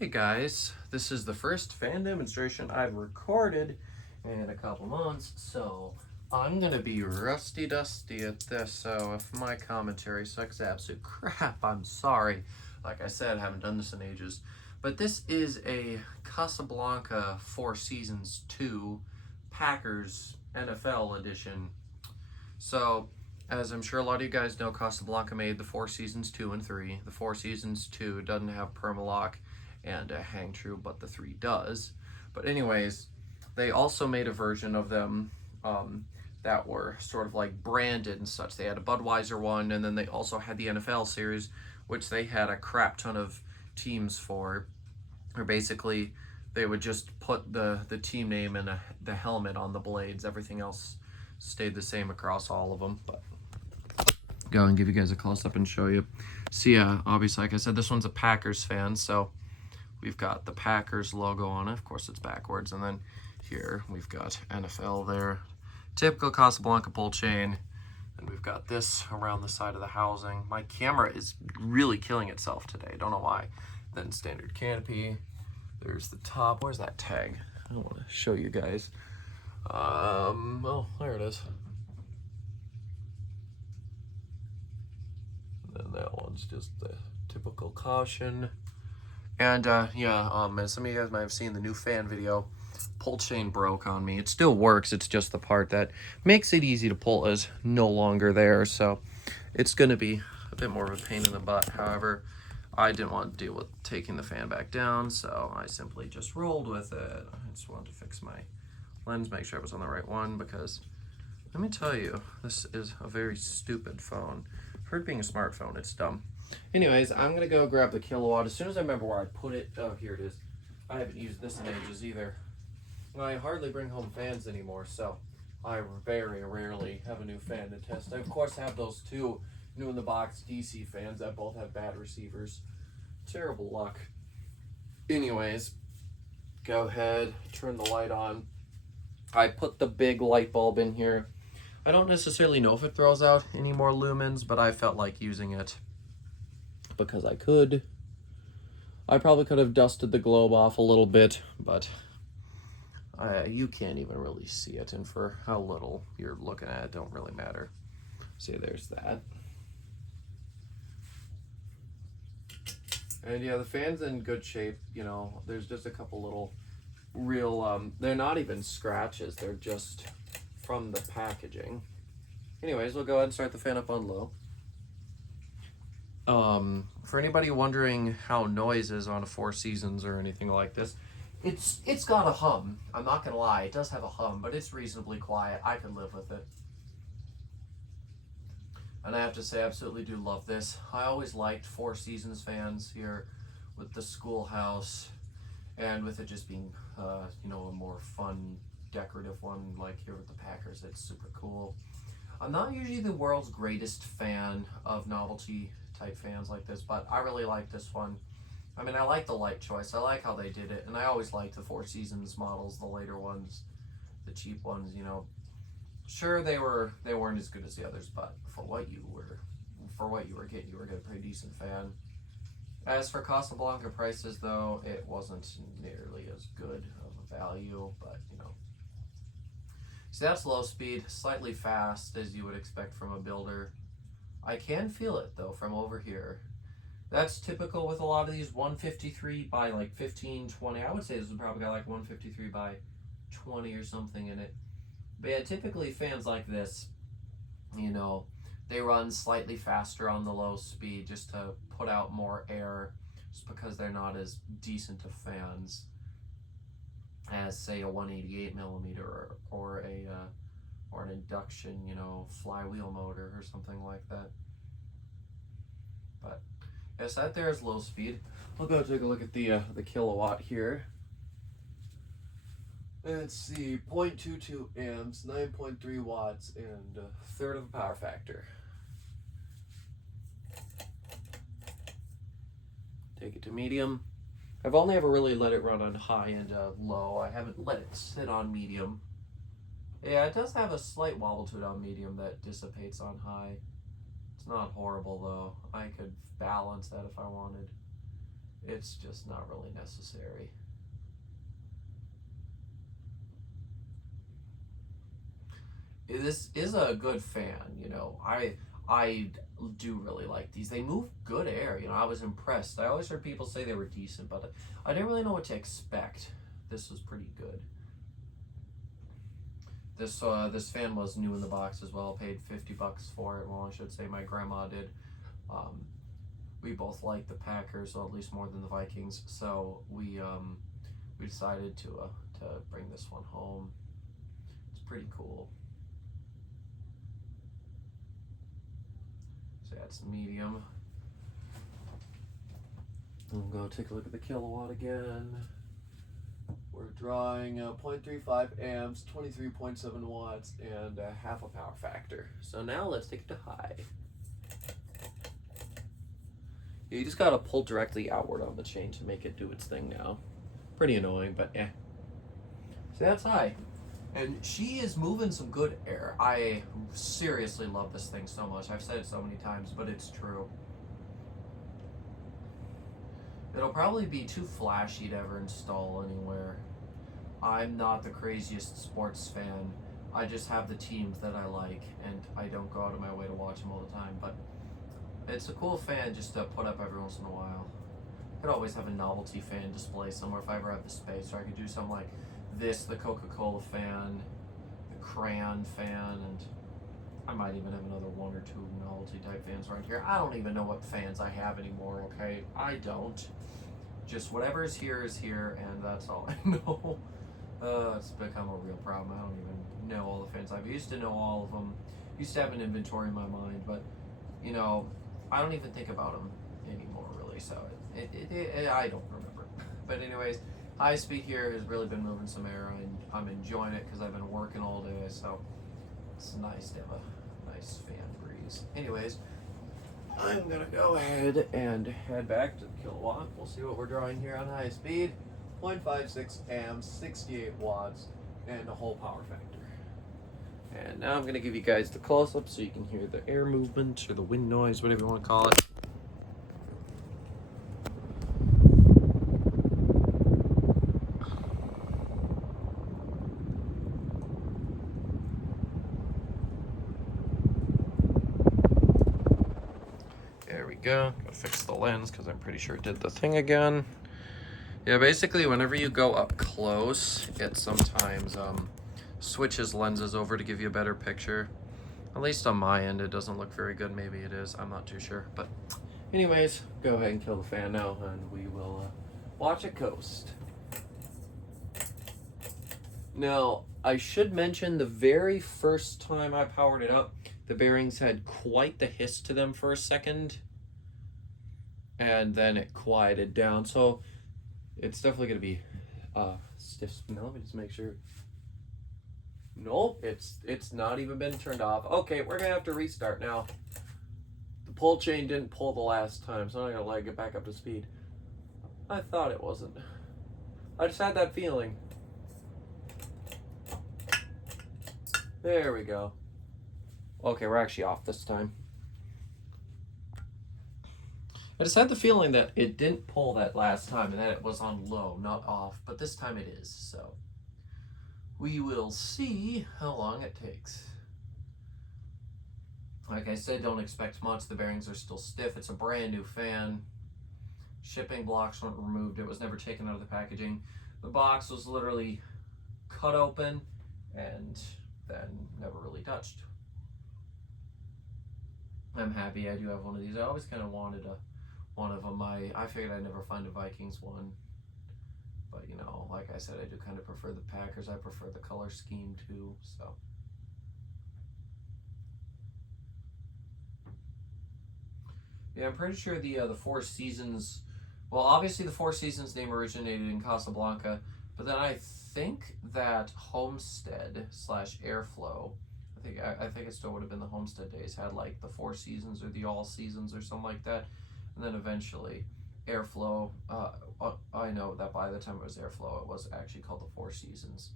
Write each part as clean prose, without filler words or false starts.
Hey guys, this is the first fan demonstration I've recorded in a couple months, so I'm gonna be rusty dusty at this, so if my commentary sucks absolute crap, I'm sorry. Like I said, I haven't done this in ages. But this is a Casablanca Four Seasons 2 Packers NFL edition. So, as I'm sure a lot of you guys know, Casablanca made the Four Seasons 2 and 3. The Four Seasons 2 doesn't have Permalock and Hang True, but the 3 does. But anyways, they also made a version of them that were sort of like branded and such. They had a Budweiser one, and then they also had the NFL series, which they had a crap ton of teams for. Or basically, they would just put the team name and the helmet on the blades. Everything else stayed the same across all of them. But go and give you guys a close up and show you. So yeah, obviously, like I said, this one's a Packers fan, so we've got the Packers logo on it. Of course, it's backwards, and then here we've got NFL there. Typical Casablanca pull chain. And we've got this around the side of the housing. My camera is really killing itself today. Don't know why. Then standard canopy. There's the top. Where's that tag? I don't want to show you guys. Oh, there it is. And then that one's just the typical caution. And as some of you guys might have seen the new fan video, pull chain broke on me. It still works. It's just the part that makes it easy to pull is no longer there. So it's going to be a bit more of a pain in the butt. However, I didn't want to deal with taking the fan back down, so I simply just rolled with it. I just wanted to fix my lens, make sure I was on the right one, because let me tell you, this is a very stupid phone. For it being a smartphone, it's dumb. Anyways, I'm going to go grab the kilowatt. As soon as I remember where I put it, oh, here it is. I haven't used this in ages either. I hardly bring home fans anymore, so I very rarely have a new fan to test. I, of course, have those two new in the box DC fans that both have bad receivers. Terrible luck. Anyways, go ahead, turn the light on. I put the big light bulb in here. I don't necessarily know if it throws out any more lumens, but I felt like using it because I could. I probably could have dusted the globe off a little bit, but you can't even really see it, and for how little you're looking at it, don't really matter. See, there's that. And yeah, the fan's in good shape. You know, there's just a couple little real, they're not even scratches, they're just from the packaging. Anyways, we'll go ahead and start the fan up on low. For anybody wondering how noise is on a Four Seasons or anything like this, it's got a hum. I'm not gonna lie, it does have a hum, but it's reasonably quiet. I could live with it. And I have to say, I absolutely do love this. I always liked Four Seasons fans here with the schoolhouse, and with it just being, a more fun, decorative one like here with the Packers. It's super cool. I'm not usually the world's greatest fan of novelty type fans like this, but I really like this one. I mean, I like the light choice. I like how they did it, and I always liked the Four Seasons models, the later ones, the cheap ones. Sure, they weren't as good as the others, but for what you were getting, you were getting a pretty decent fan. As for Casablanca prices, though, it wasn't nearly as good of a value, but See, that's low speed, slightly fast, as you would expect from a builder. I can feel it, though, from over here. That's typical with a lot of these 153 by like 15, 20. I would say this would probably got like 153 by 20 or something in it. But yeah, typically fans like this, they run slightly faster on the low speed just to put out more air, just because they're not as decent of fans as, say, a 188 millimeter or an induction, flywheel motor or something like that. But yes, that there is low speed. I'll go take a look at the kilowatt here. Let's see, 0.22 amps, 9.3 watts, and a third of a power factor. Take it to medium. I've only ever really let it run on high and low. I haven't let it sit on medium. Yeah, it does have a slight wobble to it on medium that dissipates on high. It's not horrible though. I could balance that if I wanted. It's just not really necessary. This is a good fan, you know. I do really like these. They move good air, you know. I was impressed. I always heard people say they were decent, but I didn't really know what to expect. This was pretty good. This fan was new in the box as well. Paid $50 for it. Well, I should say my grandma did. Um, we both like the Packers, or at least more than the Vikings. So we decided to bring this one home. It's pretty cool. So yeah, it's medium. I'm gonna take a look at the kilowatt again. We're drawing 0.35 amps, 23.7 watts, and half a power factor. So now let's take it to high. You just gotta pull directly outward on the chain to make it do its thing now. Pretty annoying, but eh. So that's high. And she is moving some good air. I seriously love this thing so much. I've said it so many times, but it's true. It'll probably be too flashy to ever install anywhere. I'm not the craziest sports fan. I just have the teams that I like, and I don't go out of my way to watch them all the time. But it's a cool fan just to put up every once in a while. I could always have a novelty fan display somewhere if I ever have the space, or I could do something like this, the Coca-Cola fan, the Crayon fan, and I might even have another one or two novelty type fans right here. I don't even know what fans I have anymore, okay? I don't. Just whatever is here, and that's all I know. It's become a real problem. I don't even know all the fans. I used to know all of them. Used to have an inventory in my mind, but, you know, I don't even think about them anymore, really, so I don't remember. But anyways, high speed here has really been moving some air, and I'm enjoying it because I've been working all day, so it's nice to have a nice fan breeze. Anyways, I'm gonna go ahead and head back to the kilowatt. We'll see what we're drawing here on high speed. 0.56 amps, 68 watts, and a whole power factor. And now I'm going to give you guys the close-up so you can hear the air movement or the wind noise, whatever you want to call it. There we go. Gotta fix the lens because I'm pretty sure it did the thing again. Yeah, basically whenever you go up close, it sometimes switches lenses over to give you a better picture. At least on my end, it doesn't look very good. Maybe it is. I'm not too sure. But anyways, go ahead and kill the fan now, and we will watch it coast. Now, I should mention the very first time I powered it up, the bearings had quite the hiss to them for a second, and then it quieted down. So it's definitely going to be stiff spin. Let me just make sure. Nope, it's not even been turned off. Okay, we're going to have to restart now. The pull chain didn't pull the last time, so I'm going to let it get back up to speed. I thought it wasn't. I just had that feeling. There we go. Okay, we're actually off this time. I just had the feeling that it didn't pull that last time and that it was on low, not off, but this time it is, so we will see how long it takes. Like I said, don't expect much. The bearings are still stiff. It's a brand new fan. Shipping blocks weren't removed. It was never taken out of the packaging. The box was literally cut open and then never really touched. I'm happy I do have one of these. I always kind of wanted one of them. I figured I'd never find a Vikings one. But, you know, like I said, I do kind of prefer the Packers. I prefer the color scheme, too, so. Yeah, I'm pretty sure the Four Seasons, well, obviously the Four Seasons name originated in Casablanca, but then I think that Homestead / Airflow, I think it still would have been the Homestead days, had like the Four Seasons or the All Seasons or something like that, and then eventually Airflow, I know that by the time it was Airflow, it was actually called the Four Seasons.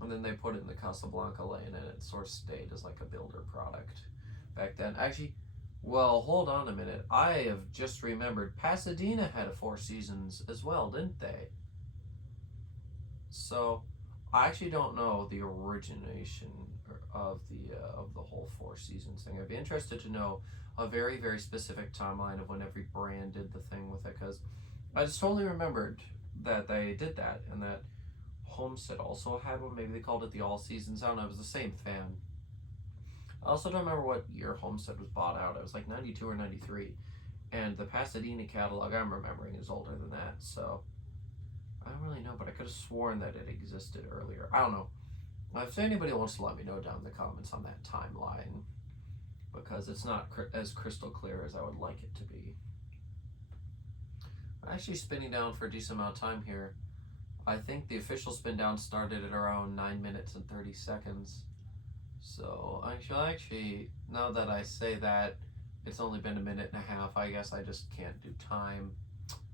And then they put it in the Casablanca lane, and it sort of stayed as like a builder product back then. Actually, Well, hold on a minute. I have just remembered Pasadena had a Four Seasons as well, didn't they? So, I actually don't know the origination of the whole Four Seasons thing. I'd be interested to know a very very specific timeline of when every brand did the thing with it, because I just totally remembered that they did that, and that Homestead also had one. Maybe they called it the All Seasons. I don't know. It was the same fan. I also don't remember what year Homestead was bought out. It was like 92 or 93. And the Pasadena catalog I'm remembering is older than that. So I don't really know, but I could have sworn that it existed earlier. I don't know. If anybody wants to let me know down in the comments on that timeline, because it's not as crystal clear as I would like it to be. I'm actually spinning down for a decent amount of time here. I think the official spin down started at around 9 minutes and 30 seconds. So actually, now that I say that, it's only been a minute and a half. I guess I just can't do time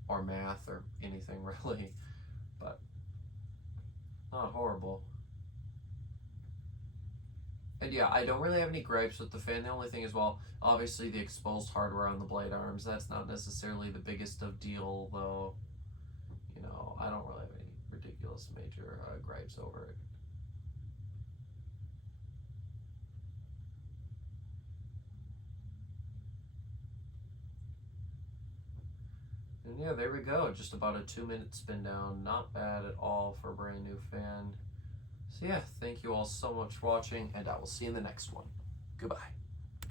or math or anything really, but not horrible. And yeah, I don't really have any gripes with the fan. The only thing is, well, obviously the exposed hardware on the blade arms, that's not necessarily the biggest of deal, though. You know, I don't really have any ridiculous major gripes over it. And yeah, there we go. Just about a 2 minute spin down. Not bad at all for a brand new fan. So yeah, thank you all so much for watching, and I will see you in the next one. Goodbye.